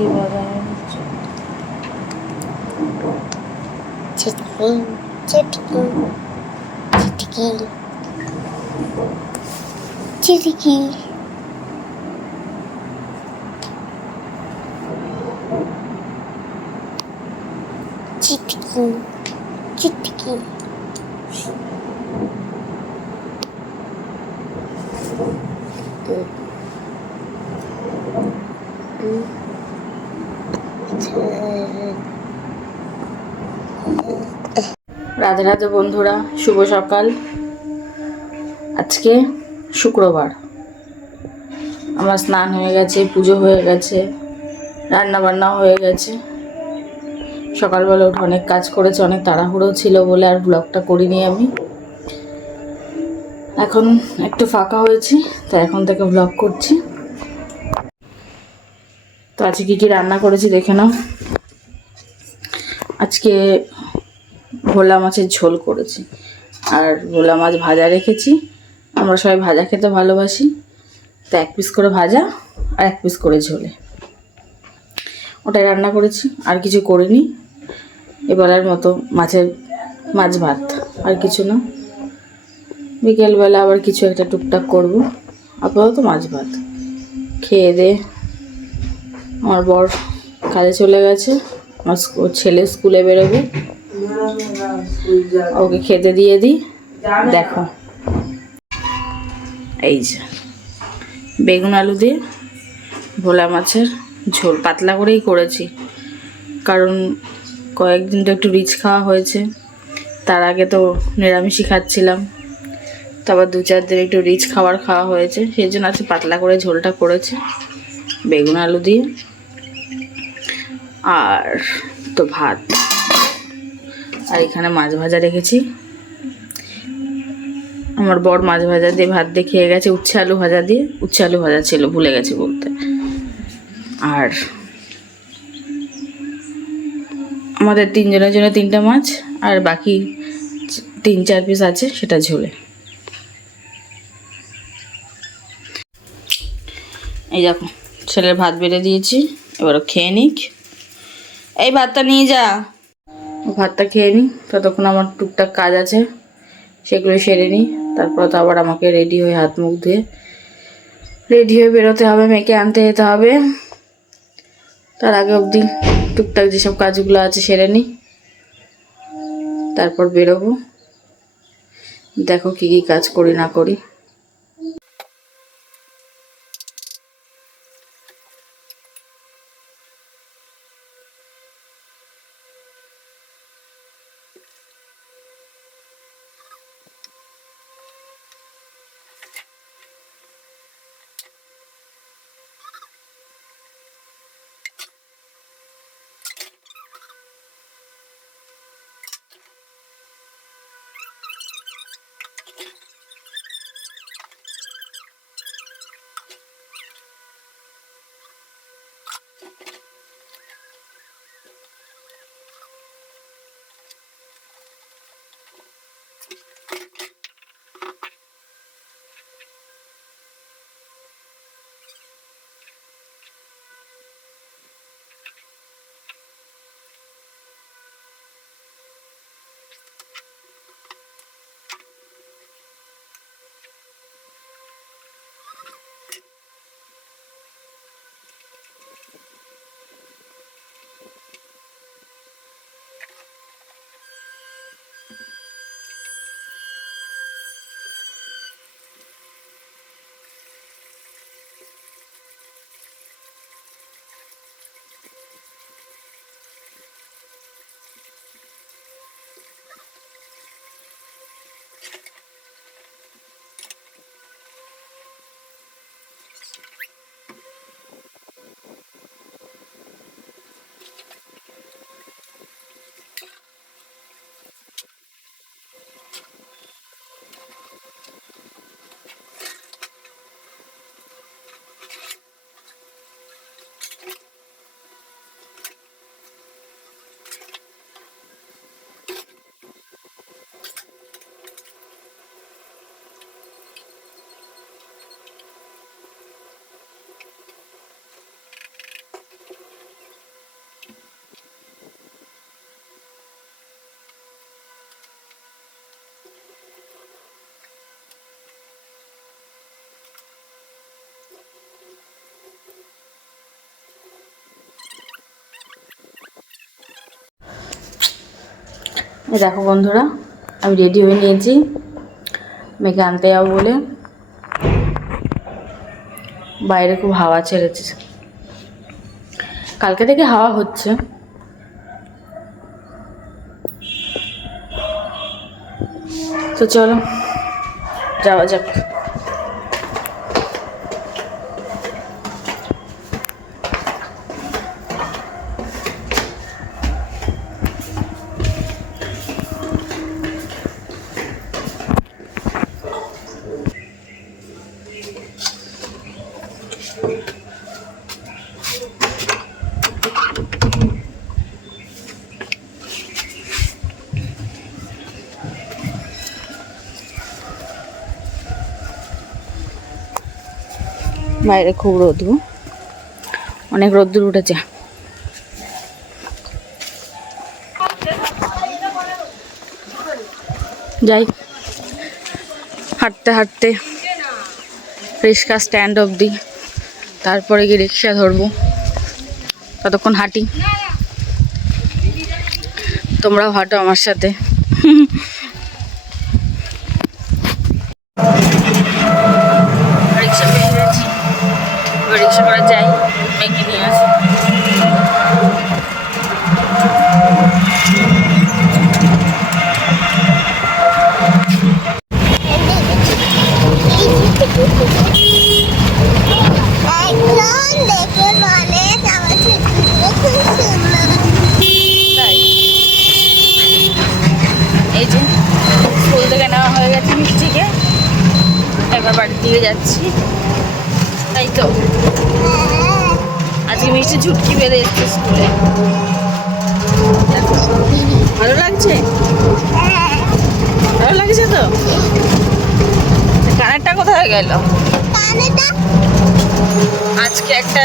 চিটকি বাদামের চিটকি চিটকি চিটকি চিটকি চিটকি চিটকি রাধে রাধে বন্ধুরা, শুভ সকাল। আজকে শুক্রবার, আমার স্নান হয়ে গেছে, পুজো হয়ে গেছে, রান্না বান্নাও হয়ে গেছে। সকালবেলা উঠে অনেক কাজ করেছে, অনেক তাড়াহুড়ো ছিল বলে আর ব্লগটা করিনি আমি। এখন একটু ফাঁকা হয়েছি, তাই এখন থেকে ব্লগ করছি। তো আজকে কী কী রান্না করেছি দেখে নাও। আজকে ভোলা মাছের ঝোল করেছি, আর ভোলা মাছ ভাজা রেখেছি। আমরা সবাই ভাজা খেতে ভালোবাসি, তো 1 পিস করে ভাজা আর 1 পিস করে ঝোলে, ওটাই রান্না করেছি। আর কিছু করিনি এবেলার মতো। মাছ ভাত, আর কিছু না। বিকেলবেলা আবার কিছু একটা টুকটাক করব। আপাতত মাছ ভাত খেয়ে দে। আমার বর কাজে চলে গেছে, আমার ছেলে স্কুলে বেরোবে, ওকে খেতে দিয়ে দিই। দেখো, এই যে বেগুন আলু দিয়ে ভোলা মাছের ঝোল পাতলা করেই করেছি, কারণ কয়েকদিন তো একটু রিচ খাওয়া হয়েছে। তার আগে তো নিরামিষই খাচ্ছিলাম, তারপর 2-4 দিন একটু রিচ খাওয়া হয়েছে, সেই জন্য আজকে পাতলা করে ঝোলটা করেছি বেগুন আলু দিয়ে। আর তো ভাত, আর এখানে মাছ ভাজা রেখেছি। আমার বর মাছ ভাজা দিয়ে ভাত দিয়ে খেয়ে গেছে, উচ্ছে আলু ভাজা দিয়ে। উচ্ছে আলু ভাজা ছিল, ভুলে গেছি বলতে। আর আমাদের 3 জনের জন্য 3টা মাছ, আর বাকি 3-4 পিস আছে, সেটা ঝোলে। এই দেখো, ছেলের ভাত বেড়ে দিয়েছি, এবারও খেয়ে নিক। এই ভাতটা নিয়ে যা, ভাতটা খেয়ে নিই। ততক্ষণ আমার টুকটাক কাজ আছে, সেগুলো সেরে নিই। তারপর তো আবার আমাকে রেডি হয়ে হাত মুখ ধুয়ে রেডি হয়ে বেরোতে হবে, মেয়েকে আনতে যেতে হবে। তার আগে অবধি টুকটাক যেসব কাজগুলো আছে সেরে নিই, তারপর বেরোবো। দেখো কী কী কাজ করি না করি। এই দেখো বন্ধুরা, আমি রেডি হয়ে নিয়েছি মেয়েকে আনতে যাবো বলে। বাইরে খুব হাওয়া ছেড়েছে, কালকে থেকে হাওয়া হচ্ছে। তো চলো যাওয়া যাক। বাইরে খুব রোদ, অনেক রোদ্দুর উঠেছে। যাই হাঁটতে হাঁটতে রিক্সা স্ট্যান্ড অবধি, তারপরে গিয়ে রিক্সা ধরবো। ততক্ষণ হাঁটি, তোমরাও হাঁটো আমার সাথে। রিক্সা পেয়ে গেছি, রিক্সা করে যাই, মেয়েকে নিয়ে আসি। এই যে স্কুল থেকে নেওয়া হয়ে গেছে মিষ্টিকে, এবার বাড়ির দিকে যাচ্ছি। তাই তো আজকে মিষ্টি ঝুটকি বেঁধে এসছে স্কুলে। ভালো লাগছে? ভালো লাগছে তো? কানেরটা কোথায় গেল? আজকে একটা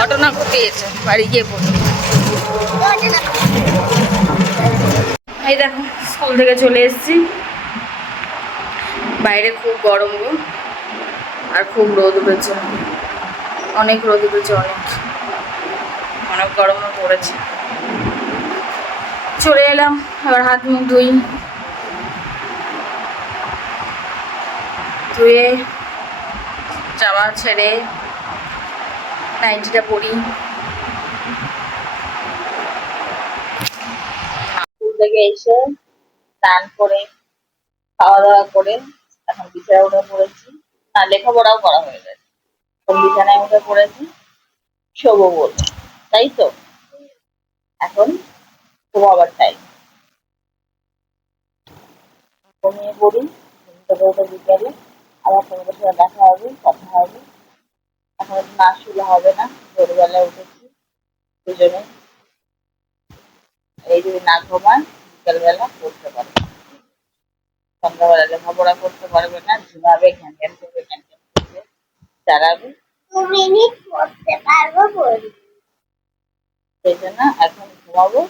ঘটনা ঘটিয়েছে, বাড়ি গিয়ে পড়লো। এই দেখো স্কুল থেকে চলে এসেছি, বাইরে খুব গরম গো, আর খুব রোদ উঠেছে, অনেক রোদ উঠেছে, অনেক অনেক গরমও পড়েছে। চলে এলাম, এবার হাত মুখ ধুয়ে জামা ছেড়ে নাইটিটা পরি। স্কুল থেকে এসে স্নান করে খাওয়া দাওয়া করে এখন বিছানায় উঠে পড়েছি। লেখাপড়াও করা হয়ে গেছে, এখন বিছানায় উঠে পড়েছি শোবো বলে, তাই তো? এখন ঘুমাবার টাইম, ঘুমিয়ে পড়ি। ঘুম থেকে উঠে বিকেলে আবার তোমাদের সাথে দেখা হবে, কথা হবে। এখন একটু না শুলে হবে না, ভোরবেলায় উঠেছি দুজনে, এই যদি না ঘুমান বিকেলবেলা পড়তে পারবে, সন্ধ্যাবেলা লেখাপড়া করতে পারবে না, ঝিমাবে, ঘ্যান ঘ্যান করবে, ঘ্যান ঘ্যান করবে, চালাবে। 2 মিনিট পড়তে পারবো বলি, সেই জন্য এখন ঘুমাবো,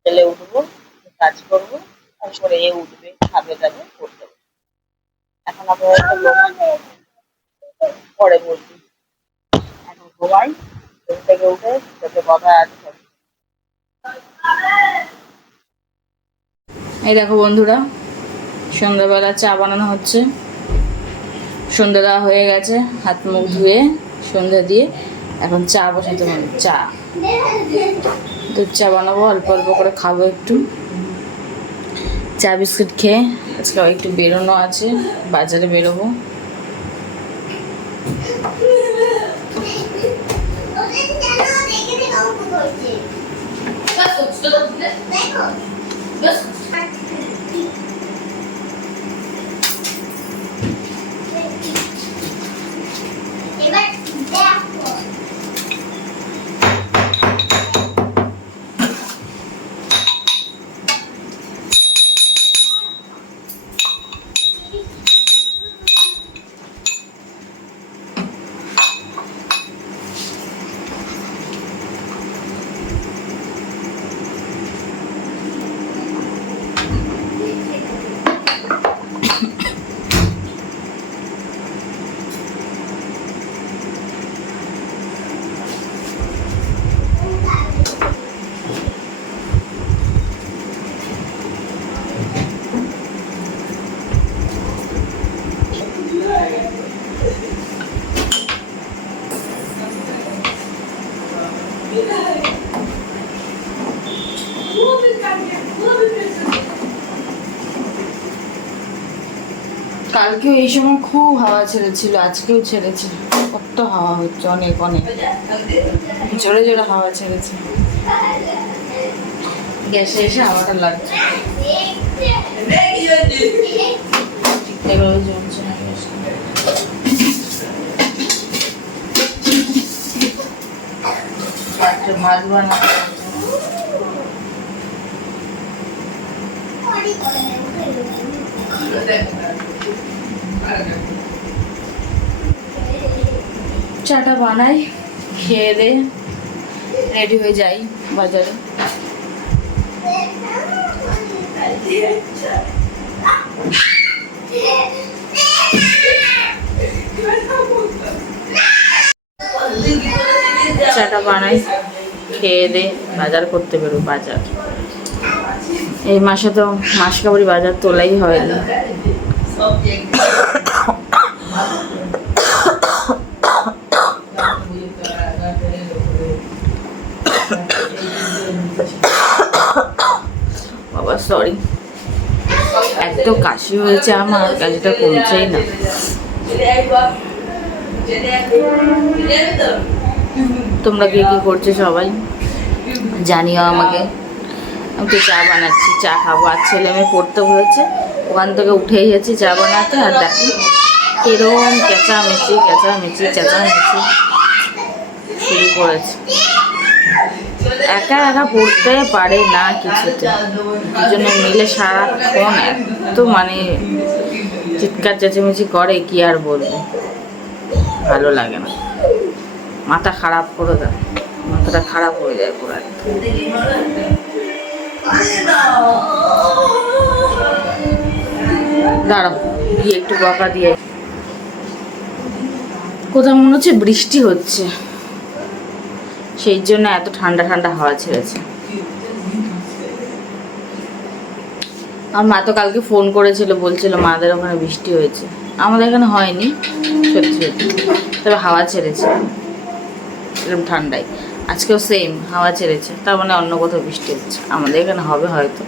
ছেলে উঠবো, কাজ করবো, তারপরে এ উঠবে, খাবে দাবে, পড়তে হবে। এখন আপনারা পরে বলছি, এখন ঘুমাই। ঘুম থেকে উঠে যত কথা আছে। এই দেখো বন্ধুরা, সন্ধ্যাবেলা চা বানানো হচ্ছে। সন্ধ্যা দেওয়া হয়ে গেছে, হাত মুখ ধুয়ে সন্ধ্যা দিয়ে এখন চা বসাতে হবে। চা, দুধ চা বানাবো, অল্প অল্প করে খাবো একটু। চা বিস্কুট খেয়ে আজকে একটু বেরোনো আছে, বাজারে বেরোবো। কালকেও এই সময় খুব হাওয়া ছেড়েছিল, আজকেও ছেড়েছে। কত হাওয়া হচ্ছে, অনেক অনেক জোরে জোরে হাওয়া ছেড়েছে। গ্যাসে এসে হাওয়াটা লাগছে, এভাবে জমছে না গ্যাসটা। একটা ভাত বানাতে চাটা বানাই, খেয়ে দে রেডি হয়ে যাই বাজারে। চাটা বানাই, খেয়ে দে বাজার করতে বেরো। বাজার এই মাসে তো মাসকাবারি বাজার তোলাই হয়নি। বাবা সরি, এত কাশি হয়েছে আমার, কাশিটা কমছেই না। তোমরা কি কি করছো সবাই জানিও আমাকে। আমি তো চা বানাচ্ছি, চা খাবো। আর ছেলে মেয়ে পড়তে হয়েছে, ওখান থেকে উঠেই যাচ্ছি চা বানাতে। আর দেখো কিরম চেঁচামেচি শুরু করেছে। একা একা পড়তে পারে না কিছুতে, দুজনে মিলে সারাক্ষণ এত মানে চিৎকার চেঁচামেচি করে, কি আর বলবো। ভালো লাগে না, মাথা খারাপ করে দেয়, মাথাটা খারাপ হয়ে যায় পুরো। দাঁড়াও গিয়ে একটু বকা দিয়ে। কোথাও মনে হচ্ছে বৃষ্টি হচ্ছে, সেই জন্য এত ঠান্ডা ঠান্ডা হাওয়া ছেড়েছে। আর মা তো কালকে ফোন করেছিল, বলছিল মাদের ওখানে বৃষ্টি হয়েছে। আমাদের এখানে হয়নি সত্যি সত্যি, তবে হাওয়া ছেড়েছে এরকম ঠান্ডায়। আজকেও সেম হাওয়া ছেড়েছে, তার মানে অন্য কোথাও বৃষ্টি হচ্ছে। আমাদের এখানে হবে হয়তো।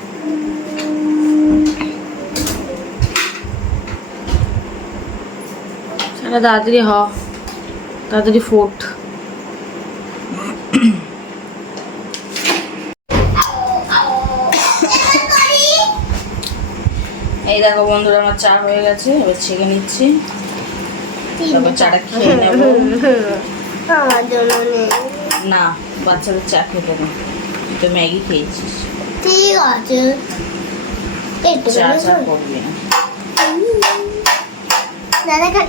সেটা তাড়াতাড়ি তাড়াতাড়ি ফোট। এই দেখো বন্ধুরা, আমার চা হয়ে গেছে, এবার ছেঁকে নিচ্ছি। তারপর চাটা খেয়ে নেবো। না, বাচ্চাদের চা খেতে না, তো ম্যাগি খেয়েছিস। ঠিক আছে, চা করবি না। দাদা খান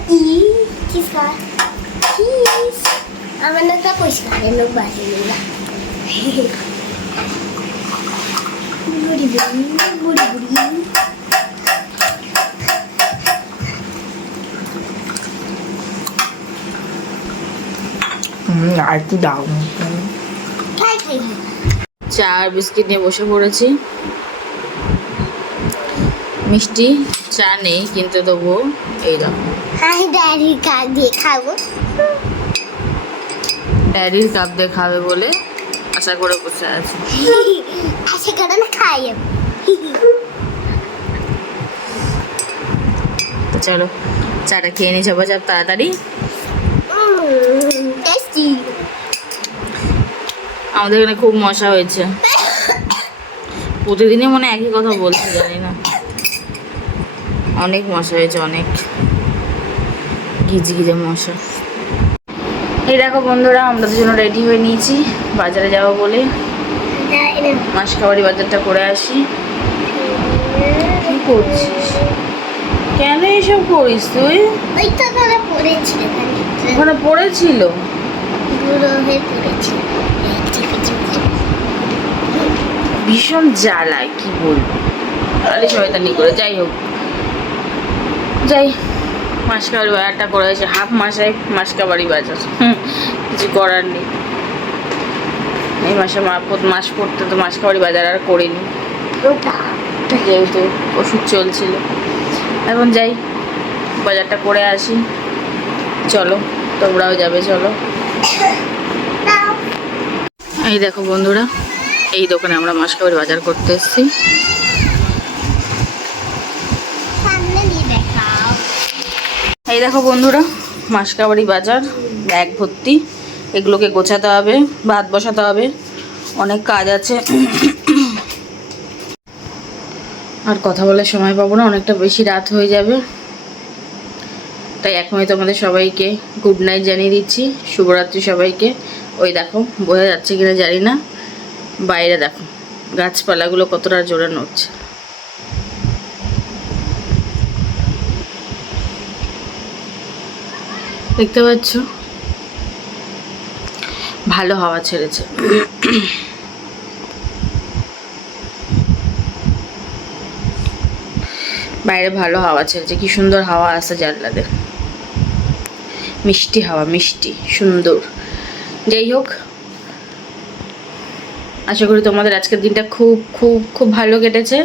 কিস আমার লোকটা পরিষ্কার লোক বাড়ি বুড়ি বুড়ি আর একটু দাও। খাই চা আর বিস্কিট নিয়ে বসে পড়েছি। মিষ্টি চা নেই, কিন্তু তবুও এই দেখো ড্যাডির কাপ দিয়ে খাবো। ড্যাডির কাপ দিয়ে খাবে বলে আশা করে বসে আছে। আশা করে না খাই তো চলো চাটা খেয়ে নিয়ে যাবো যাব তাড়াতাড়ি। টেস্টি। আমাদের এখানে খুব মশা হয়েছে, প্রতিদিনই মনে একই কথা বলছি, জানি না। অনেক মশা হয়েছে, অনেক গিজগিজে মশা। এই দেখো বন্ধুরা, আমরা দুজন রেডি হয়ে নিয়েছি বাজারে যাবো বলে। মাসকাবারি বাজারটা করে আসি। কি করছিস? কেন এসব করিস তুই? ওই তো ওখানে পড়েছিল, ওখানে পড়েছিল, গুঁড়ো হয়ে পড়েছিল। ভীষণ জ্বালায়, কি বলবো, তাহলে শয়তানি করে। যাই হোক, যাই মাসকাবারি বাজারটা করে আসি। হাফ মাসে মাসকাবারি বাজার, কিছু করার নেই। এই মাসে মাস পড়তে তো মাসকাবারি বাজার আর করিনি, যেহেতু ওষুধ চলছিল। এখন যাই বাজারটা করে আসি। চলো তোমরাও যাবে, চলো। এই দেখো বন্ধুরা, এই দোকানে আমরা মাসকাবারি বাজার করতে এসেছি। সামনে দিয়ে দেখাও। এই দেখো বন্ধুরা, মাসকাবাড়ি বাজার, ব্যাগ ভর্তি। এগুলোকে গোছাতে হবে, ভাত বসাতে হবে, অনেক কাজ আছে। আর কথা বলার সময় পাবো না, অনেকটা বেশি রাত হয়ে যাবে। তাই এখনই তোমাদের সবাইকে গুড নাইট জানিয়ে দিচ্ছি, শুভরাত্রি সবাইকে। ওই দেখো, বোঝা যাচ্ছে কিনা জানি না, বাইরে দেখো গাছপালাগুলো কতটা জোরে নড়ছে। দেখতে পাচ্ছ, ভালো হাওয়া ছেড়েছে। বাইরে ভালো হাওয়া ছেড়েছে, কি সুন্দর হাওয়া আসছে জানলাতে, মিষ্টি হাওয়া, মিষ্টি সুন্দর। যাই হোক, আশা করি তোমাদের আজকের দিনটা খুব খুব খুব ভালো কেটেছে,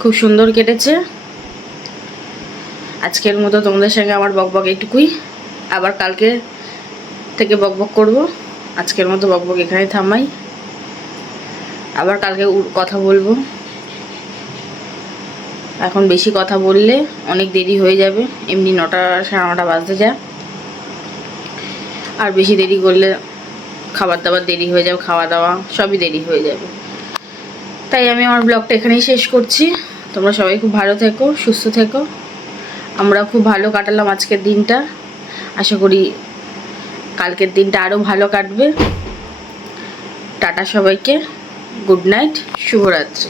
খুব সুন্দর কেটেছে। আজকের মতো তোমাদের সঙ্গে আমার বকবক এটুকুই, আবার কালকে থেকে বকবক করব। আজকের মতো বকবক এখানেই থামাই, আবার কালকে কথা বলবো। এখন বেশি কথা বললে অনেক দেরি হয়ে যাবে, এমনি 9টা 9:30 বাজতে যায়। আর বেশি দেরি করলে খাবার দাবার দেরি হয়ে যাবে, খাওয়া দাওয়া সবই দেরি হয়ে যাবে। তাই আমি আমার ব্লগটা এখানেই শেষ করছি। তোমরা সবাই খুব ভালো থেকো, সুস্থ থেকো। আমরা খুব ভালো কাটালাম আজকের দিনটা, আশা করি কালকের দিনটা আরও ভালো কাটবে। টাটা সবাইকে, গুড নাইট, শুভরাত্রি,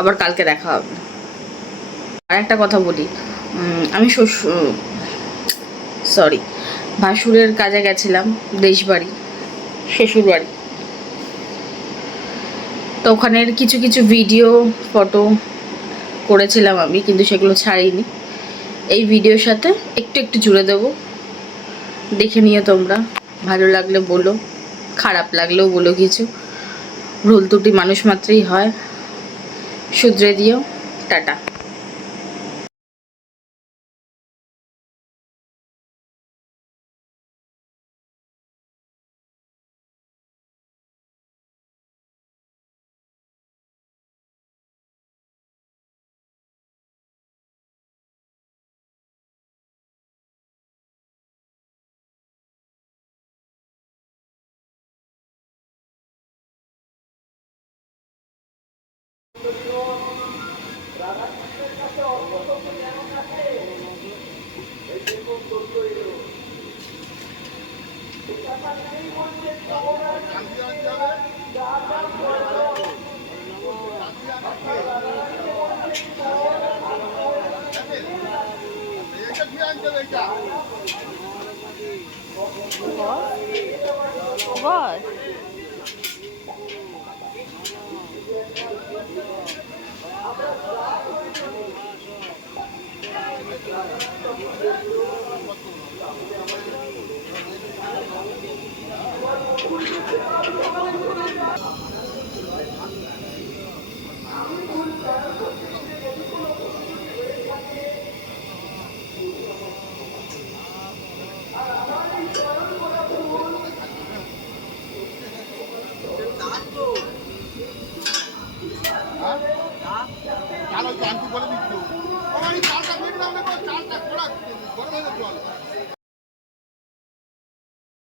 আবার কালকে দেখা হবে। আর একটা কথা বলি, আমি ভাসুরের কাজে গেছিলাম, দেশবাড়ি, শ্বশুর বাড়ি। তো ওখানের কিছু কিছু ভিডিও ফটো করেছিলাম আমি, কিন্তু সেগুলো ছাড়িনি। এই ভিডিওর সাথে একটু একটু জুড়ে দেবো, দেখে নিও তোমরা। ভালো লাগলে বলো, খারাপ লাগলেও বলো কিছু। ভুল ত্রুটি মানুষ মাত্রই হয়, শুধরে দিও। টাটা। বস চাল ওই আন্টি বলে দিচ্ছ আমার এই চালটা বেরিয়ে চালটা খোলা গরম হয়ে যাচ্ছে